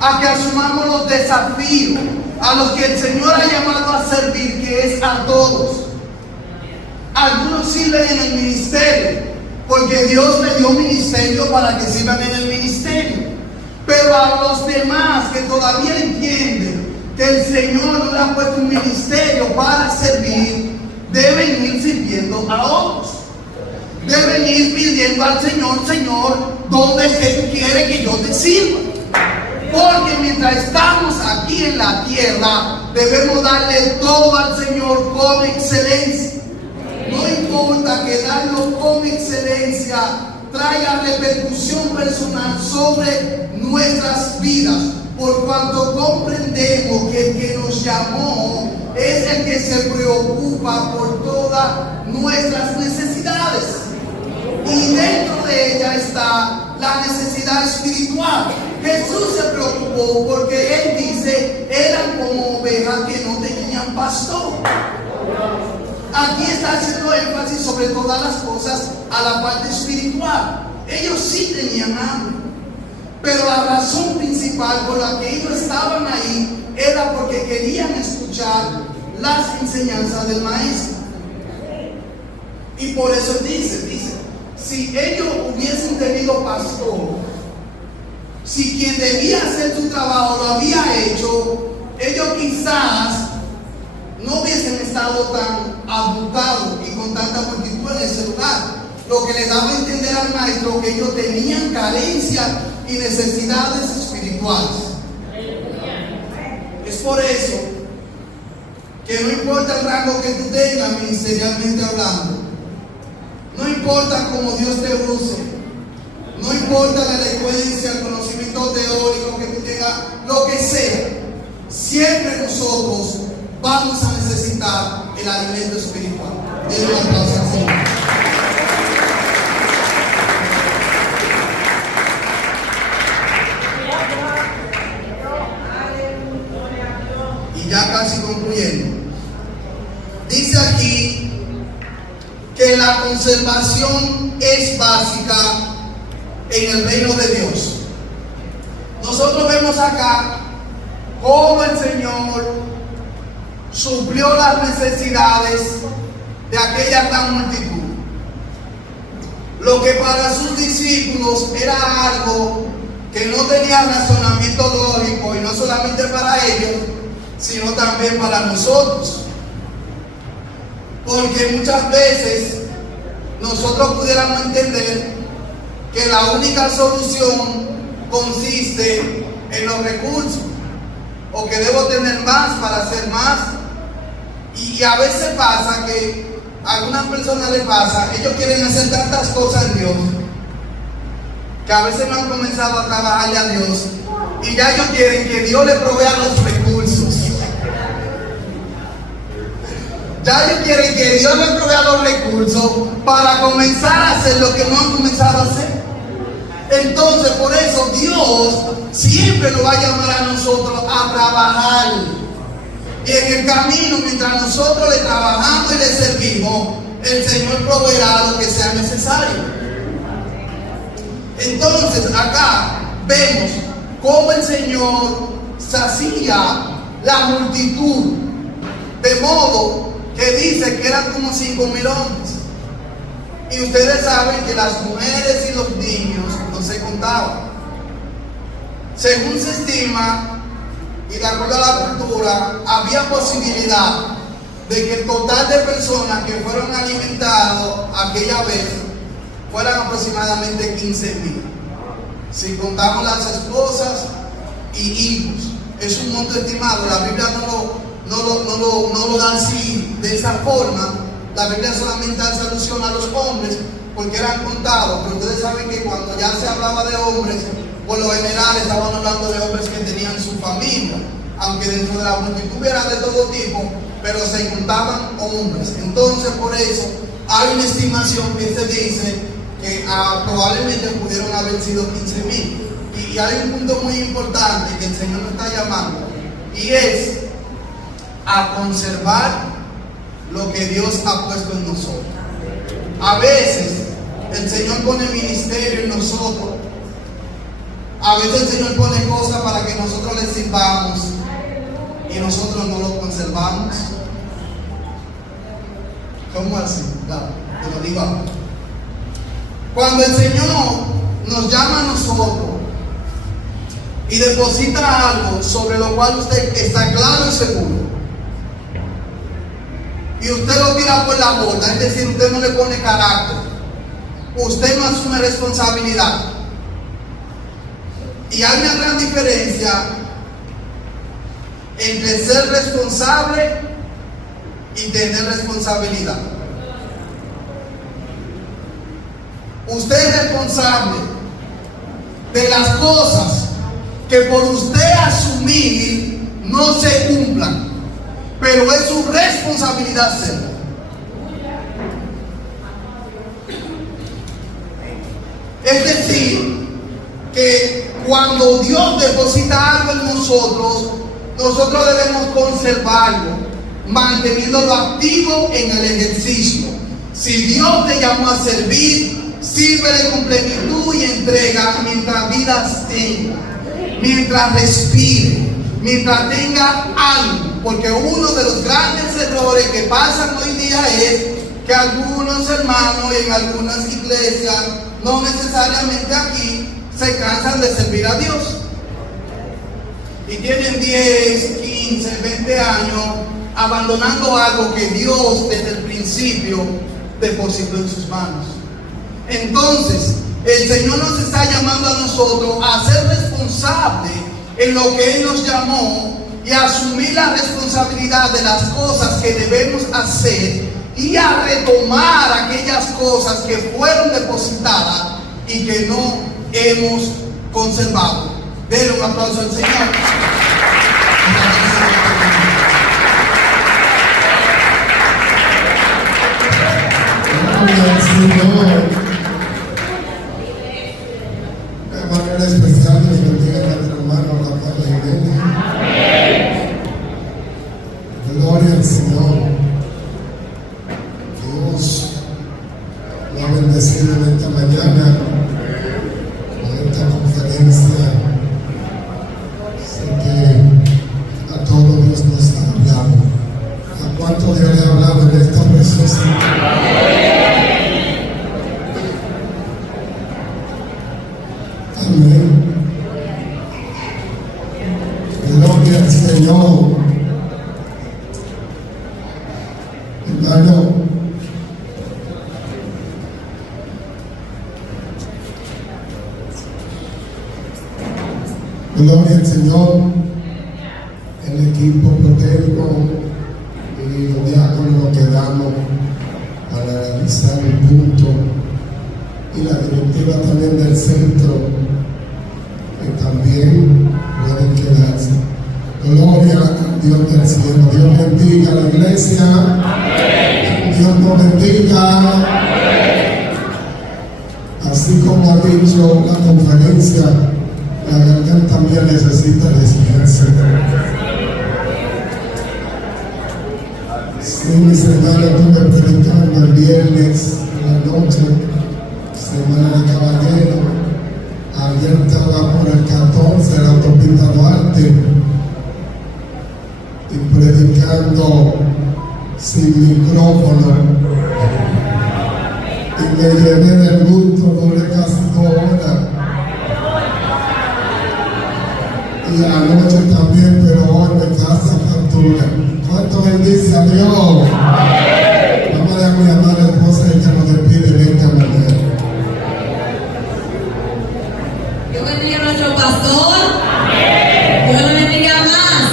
a que asumamos los desafíos a los que el Señor ha llamado a servir, que es a todos. Algunos sirven en el ministerio, porque Dios le dio ministerio para que sirvan en el ministerio. Pero a los demás que todavía entienden que el Señor no le ha puesto un ministerio para servir, deben ir sirviendo a otros. Deben ir pidiendo al Señor: Señor, ¿dónde es que tú quieres que yo te sirva? Porque mientras estamos aquí en la tierra, debemos darle todo al Señor con excelencia. No importa que darlo con excelencia traiga repercusión personal sobre nuestras vidas. por cuanto comprendemos que el que nos llamó es el que se preocupa por todas nuestras necesidades. Y dentro de ella está la necesidad espiritual. Jesús se preocupó porque Él dice, eran como ovejas que no tenían pastor. Aquí está haciendo énfasis sobre todas las cosas a la parte espiritual. Ellos sí tenían hambre, pero la razón principal por la que ellos estaban ahí era porque querían escuchar las enseñanzas del maestro. Y por eso dice, si ellos hubiesen tenido pastor, si quien debía hacer su trabajo lo había hecho, ellos quizás no hubiesen estado tan abultados y con tanta multitud en ese lugar. Lo que le daba a entender al maestro que ellos tenían carencias y necesidades espirituales. Es por eso que no importa el rango que tú tengas ministerialmente hablando, no importa cómo Dios te use, no importa la elocuencia, el conocimiento teórico que tú tengas, lo que sea, siempre nosotros vamos a necesitar el alimento espiritual. Denle un aplauso al Señor. Y ya casi concluyendo, dice aquí que la conservación es básica en el reino de Dios. Nosotros vemos acá cómo el Señor suplió las necesidades de aquella gran multitud. Lo que para sus discípulos era algo que no tenía razonamiento lógico, y no solamente para ellos, sino también para nosotros. Porque muchas veces nosotros pudiéramos entender que la única solución consiste en los recursos, o que debo tener más para hacer más. Y a veces pasa que a algunas personas les pasa, ellos quieren hacer tantas cosas en Dios, que a veces no han comenzado a trabajarle a Dios, y ya ellos quieren que Dios les provea los recursos. Ya ellos quieren que Dios les provea los recursos para comenzar a hacer lo que no han comenzado a hacer. Entonces, por eso Dios siempre nos va a llamar a nosotros a trabajar. Y en el camino, mientras nosotros le trabajamos y le servimos, el Señor proveerá lo que sea necesario. Entonces, acá vemos cómo el Señor sacía la multitud, de modo que dice que eran como 5,000 hombres. Y ustedes saben que las mujeres y los niños no se contaban. Según se estima, y de acuerdo a la cultura, había posibilidad de que el total de personas que fueron alimentados aquella vez fueran aproximadamente 15,000. Si contamos las esposas y hijos, es un monto estimado. La Biblia no lo da así, de esa forma. La Biblia solamente hace alusión a los hombres porque eran contados, pero ustedes saben que cuando ya se hablaba de hombres, por lo general estaban hablando de hombres que tenían su familia, aunque dentro de la multitud era de todo tipo, pero se contaban hombres. Entonces, por eso hay una estimación que se dice que probablemente pudieron haber sido 15,000. Y hay un punto muy importante que el Señor nos está llamando, y es a conservar lo que Dios ha puesto en nosotros. A veces el Señor pone ministerio en nosotros. A veces el Señor pone cosas para que nosotros le sirvamos y nosotros no lo conservamos. ¿Cómo así? Te lo digo ahora. Cuando el Señor nos llama a nosotros y deposita algo sobre lo cual usted está claro y seguro, y usted lo tira por la borda, es decir, usted no le pone carácter, usted no asume responsabilidad. Y hay una gran diferencia entre ser responsable y tener responsabilidad. Usted es responsable de las cosas que por usted asumir no se cumplan, pero es su responsabilidad hacerlo. Es decir, que cuando Dios deposita algo en nosotros, nosotros debemos conservarlo, manteniéndolo activo en el ejercicio. Si Dios te llamó a servir, sírvele con plenitud y entrega mientras vidas tenga, mientras respire, mientras tenga algo. Porque uno de los grandes errores que pasan hoy día es que algunos hermanos en algunas iglesias, no necesariamente aquí, se cansan de servir a Dios. Y tienen 10, 15, 20 años abandonando algo que Dios desde el principio depositó en sus manos. Entonces, el Señor nos está llamando a nosotros a ser responsables en lo que Él nos llamó y a asumir la responsabilidad de las cosas que debemos hacer y a retomar aquellas cosas que fueron depositadas y que no hemos conservado. Denle un aplauso al Señor. Gloria al Señor. De manera especial, Dios bendiga a nuestro hermano Rafael Jiménez. Gloria al Señor. Dios lo ha bendecido en esta mañana con esta conferencia. Sé que a todos Dios nos ha hablado. ¿A cuánto Dios le ha hablado en esta preciosa? Amén. Gloria al Señor. Hermano, gloria al Señor. El equipo proteico y los diáconos nos quedamos para realizar el punto, y la directiva también del centro, que también pueden quedarse. Gloria a Dios del cielo. Dios bendiga a la iglesia. Amén. Dios nos bendiga. Amén. Así como ha dicho la conferencia, la garganta también necesita descansar. Sí, mis hermanos, estuve predicando el viernes en la noche, Semana de Caballero. Ayer estaba por el 14, la autopista Duarte, y predicando sin micrófono. Y me llené del gusto, duré casi 2 horas. Y anoche también, pero hoy me casa factura. ¿Cuánto bendice a Dios? Vamos a mi amada esposa y que nos despide de esta manera. Dios bendiga a nuestro pastor. Dios lo bendiga más.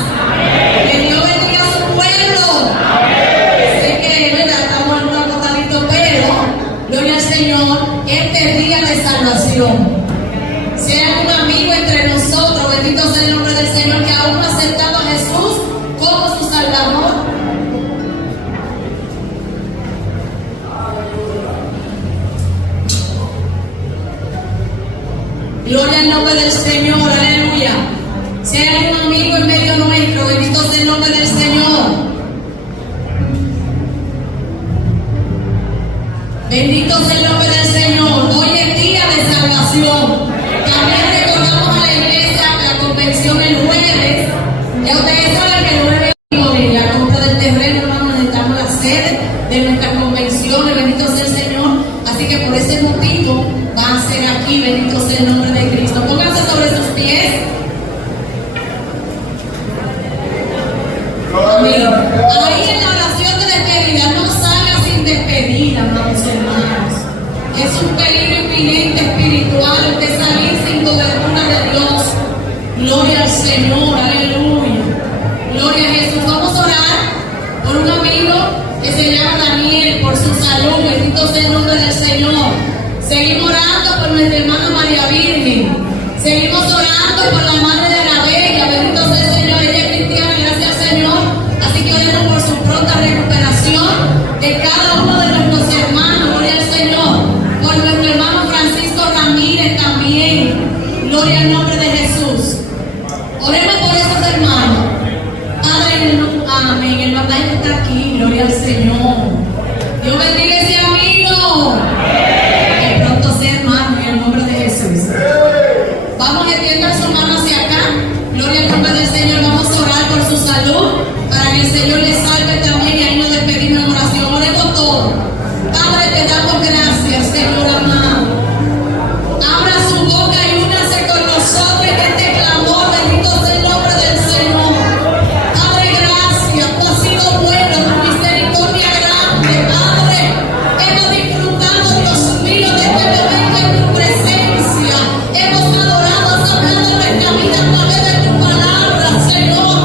Que Dios bendiga a su pueblo. Sé que ¿verdad? Estamos en un apocalipto, pero gloria al Señor, este día de salvación. Sea un amigo entre nosotros, bendito sea el nombre del Señor, que aún no ha aceptado a Jesús como su Salvador. Gloria al nombre del Señor, aleluya. Si hay un amigo en medio nuestro, bendito sea el nombre del Señor. Bendito sea el nombre del Señor. Hoy es día de salvación. También recordamos a la iglesia la convención el jueves. Ya ustedes saben que el jueves de la compra del terreno, hermano, necesitamos la sede de nuestras convenciones. Bendito sea el Señor. Así que por ese motivo va a ser aquí. Bendito sea el nombre de Cristo. Pónganse sobre sus pies. Amén. Ahí en la oración de despedida, no salga sin despedida, amados hermanos. Es un peligro inminente espiritual el de salir sin cobertura de Dios. Gloria al Señor, aleluya. Gloria a Jesús. Vamos a orar por un amigo que se llama Daniel, por su salud. Bendito sea el nombre del Señor. Seguimos orando por nuestra hermana María Virgen. Seguimos orando por la madre de la Bella. Oremos por esos hermanos. Padre, amén. El papá está aquí. Gloria al Señor. Dios bendiga ese amigo. Que pronto sea hermano en el nombre de Jesús. Vamos a extender su mano hacia acá. Gloria al nombre del Señor. Vamos a orar por su salud. Para que el Señor le salve también. Y ahí nos despedimos en oración. Oremos todos. Padre, te damos gracias, Señor amado. Abra su boca y únase con nosotros en este clamor. Bendito sea el nombre del Señor. Padre, gracias. Tú has sido bueno, tu misericordia grande, Padre. Hemos disfrutado, Dios mío, de este momento en tu presencia. Hemos adorado, has hablado en nuestra vida a través de tu palabra, Señor.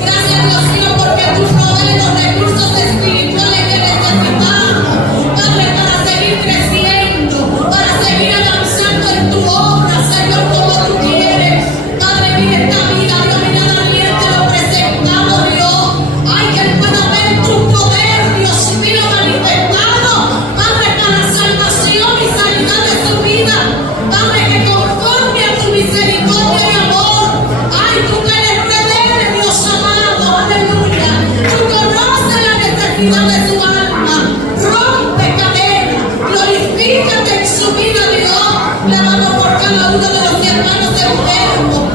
Gracias, Dios mío, porque tú provees los recursos espirituales que necesitamos, Padre, para seguir creciendo, para seguir avanzando en tu obra, Señor, como tú quieres. Padre, mira esta vida, Dios, mira a Daniel, te lo presentamos, Dios. Ay, que él pueda ver tu poder, Dios mío, manifestado, Padre, para salvación y sanidad de su vida. Padre, que conforme a tu misericordia y amor, ay, tú que eres rebelde, Dios amado, aleluya. Tú conoces la necesidad de su alma. Rompe cadenas, glorifícate en su vida, Dios. Levanta por cada uno de los hermanos enfermos.